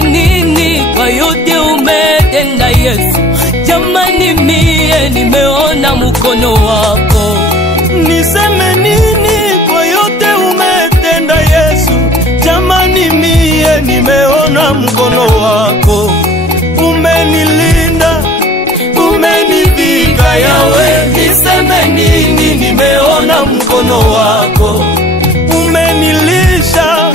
niseme nini kwa yote umetenda Yesu? Jamani mie nimeona mkono wako. Niseme nini kwa yote umetenda Yesu? Jamani mie nimeona mkono wako. Umenilinda, umenivika Yawe. Niseme nini, nimeona mkono wako. Umenilisha,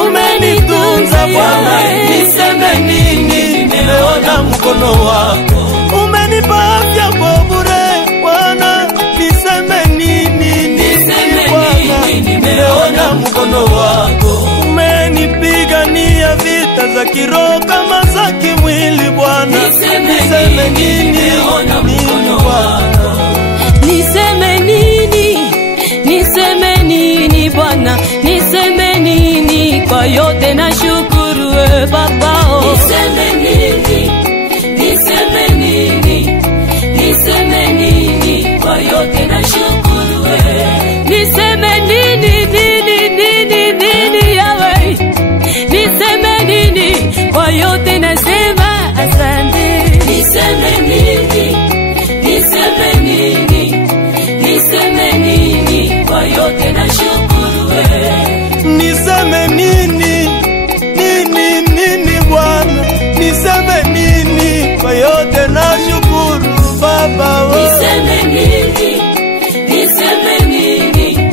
umenitunza Bwana. Niseme nini, nimeona mkono wako. Umenipa afya kwa bure Bwana. Niseme nini, Bwana, nimeona mkono wako. Umenipigania vita za kiroho kama za kimwili Bwana. Niseme nini, nimeona mkono wako. Niseme nini, niseme nini Bwana, niseme nini kwa yote na shukuru we Baba. Niseme nini, niseme nini, niseme nini kwa yote na shukuru we. Niseme nini, nini, nini, nini Yawe. Niseme nini kwa yote nasema asante. Niseme nini, niseme nini, niseme nini kwa yote na shukuru we. Niseme nini, nini, nini Bwana. Niseme nini kwa yote na shukuru Baba we. Niseme nini, niseme nini,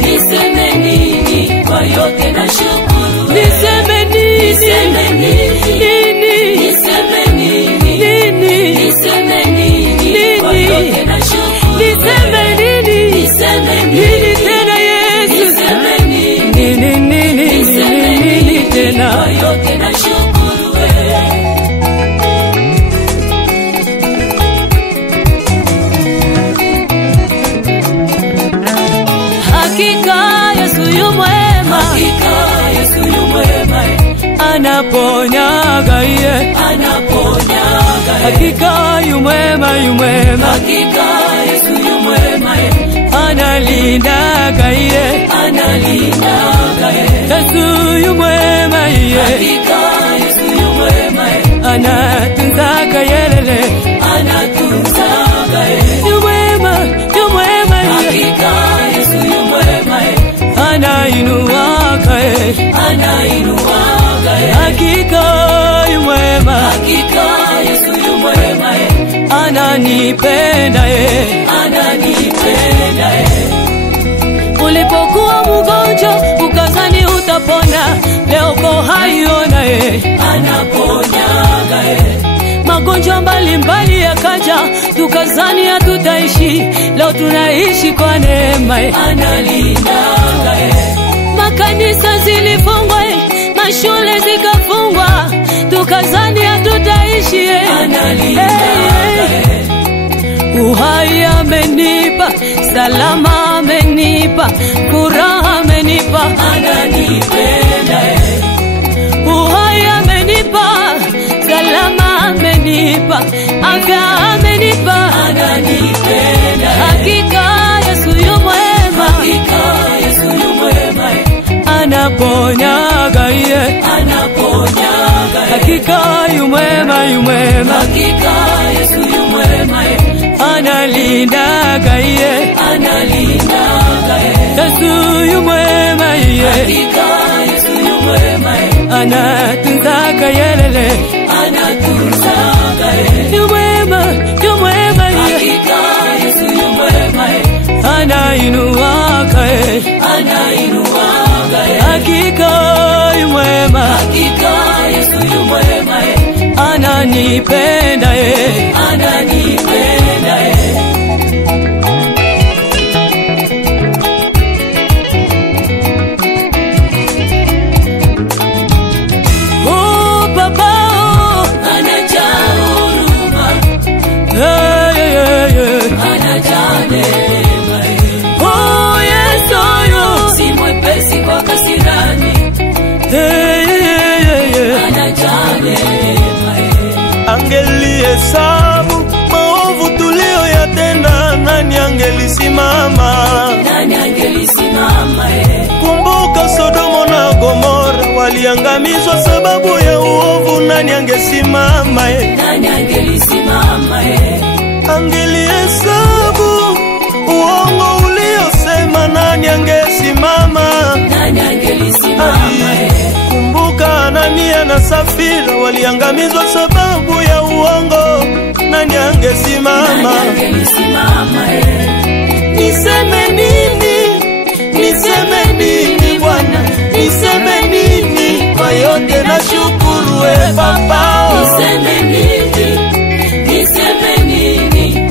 niseme nini kwa yote na shukuru we. Niseme nini, niseme nini, niseme nini, niseme nini kwa yote na shukuru. Niseme nini, niseme nini tena Yesu. Niseme nini, niseme nini tena kwa yote na shukuru we. Hakika Yesu yu mwema, hakika Yesu yu mwema, anaponyaga ye, anaponyaga ye. Hakika yu mwema, yu mwema, hakika Yesu yu mwema, analindaga ye, analindaga ye. Yesu yu mwema ye, hakika Yesu yu mwema, anatunzaga yelele, anatunzaga ye. Yu mwema, yu mwema ye, hakika Yesu yu mwema, anainuaga ye, anainuaga ye. Hakika yu mwema, hakika Yesu yu mwema, ananipenda ye, ananipenda ye. Ulipokuwa mgonjwa ukazani utapona, leo uko hai ona ye, anaponyaga ye. Magonjwa mbalimbali yakaja, tukazani hatutaishi, leo tunaishi kwa neema ye, analindaga ye. Makanisa zilifungwa, mashule zikafungwa, tukazani hatutaishi ye, analindaga ye. Uhai amenipa, salama amenipa, furaha amenipa, ananipenda ye. Uhai amenipa, salama amenipa, afya amenipa, ananipenda ye. Hakika Yesu yu mwema, hakika Yesu yu mwema, anaponyaga ye, anaponyaga ye. Hakika yu mwema, yu mwema, hakika Yesu yu mwema, analindaga ye, analindaga ye. Yesu yu mwema ye, hakika Yesu yu mwema, anatunzaga yelele, anatunzaga ye. Yu mwema, yu mwema ye, hakika Yesu yu mwema, anainuaga ye, anainuaga ye. Hakika yu mwema, hakika Yesu yu mwema, ananipenda ye, ananipenda ye. Oh Baba, anajaa huruma, anajaa neema. Oh Yesu, si mwepesi kwa kasirani, anajaa neema. Angelihesabu maovu tulioyatenda, nani angelisimama? Nani angelisimama? Kumbuka Sodoma na Gomora waliangamizwa sababu ya uovu, nani angesimama? Nani angelisimama? Angelihesabu uongo uliosema, nani angesimama? Nani angelisimama? Kumbuka Anania na Safira waliangamizwa sababu ya uongo, nani angesimama? Nani angelisimama? Niseme nini? Niseme nini Bwana? Niseme nini? Kwa yote na shukuru Baba. Niseme nini? Niseme nini?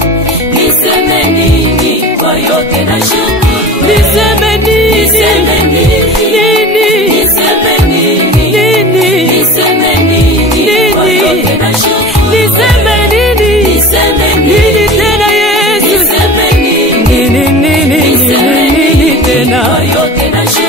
Niseme nini? Kwa yote na shukuru. Niseme nini? Niseme nini? Niseme nini? Niseme nini? Kwa yote na shukuru. Niseme nini? Niseme nini tena Yesu? Niseme nini? Nini Niseme nini tena? Kwa yote na shukuru.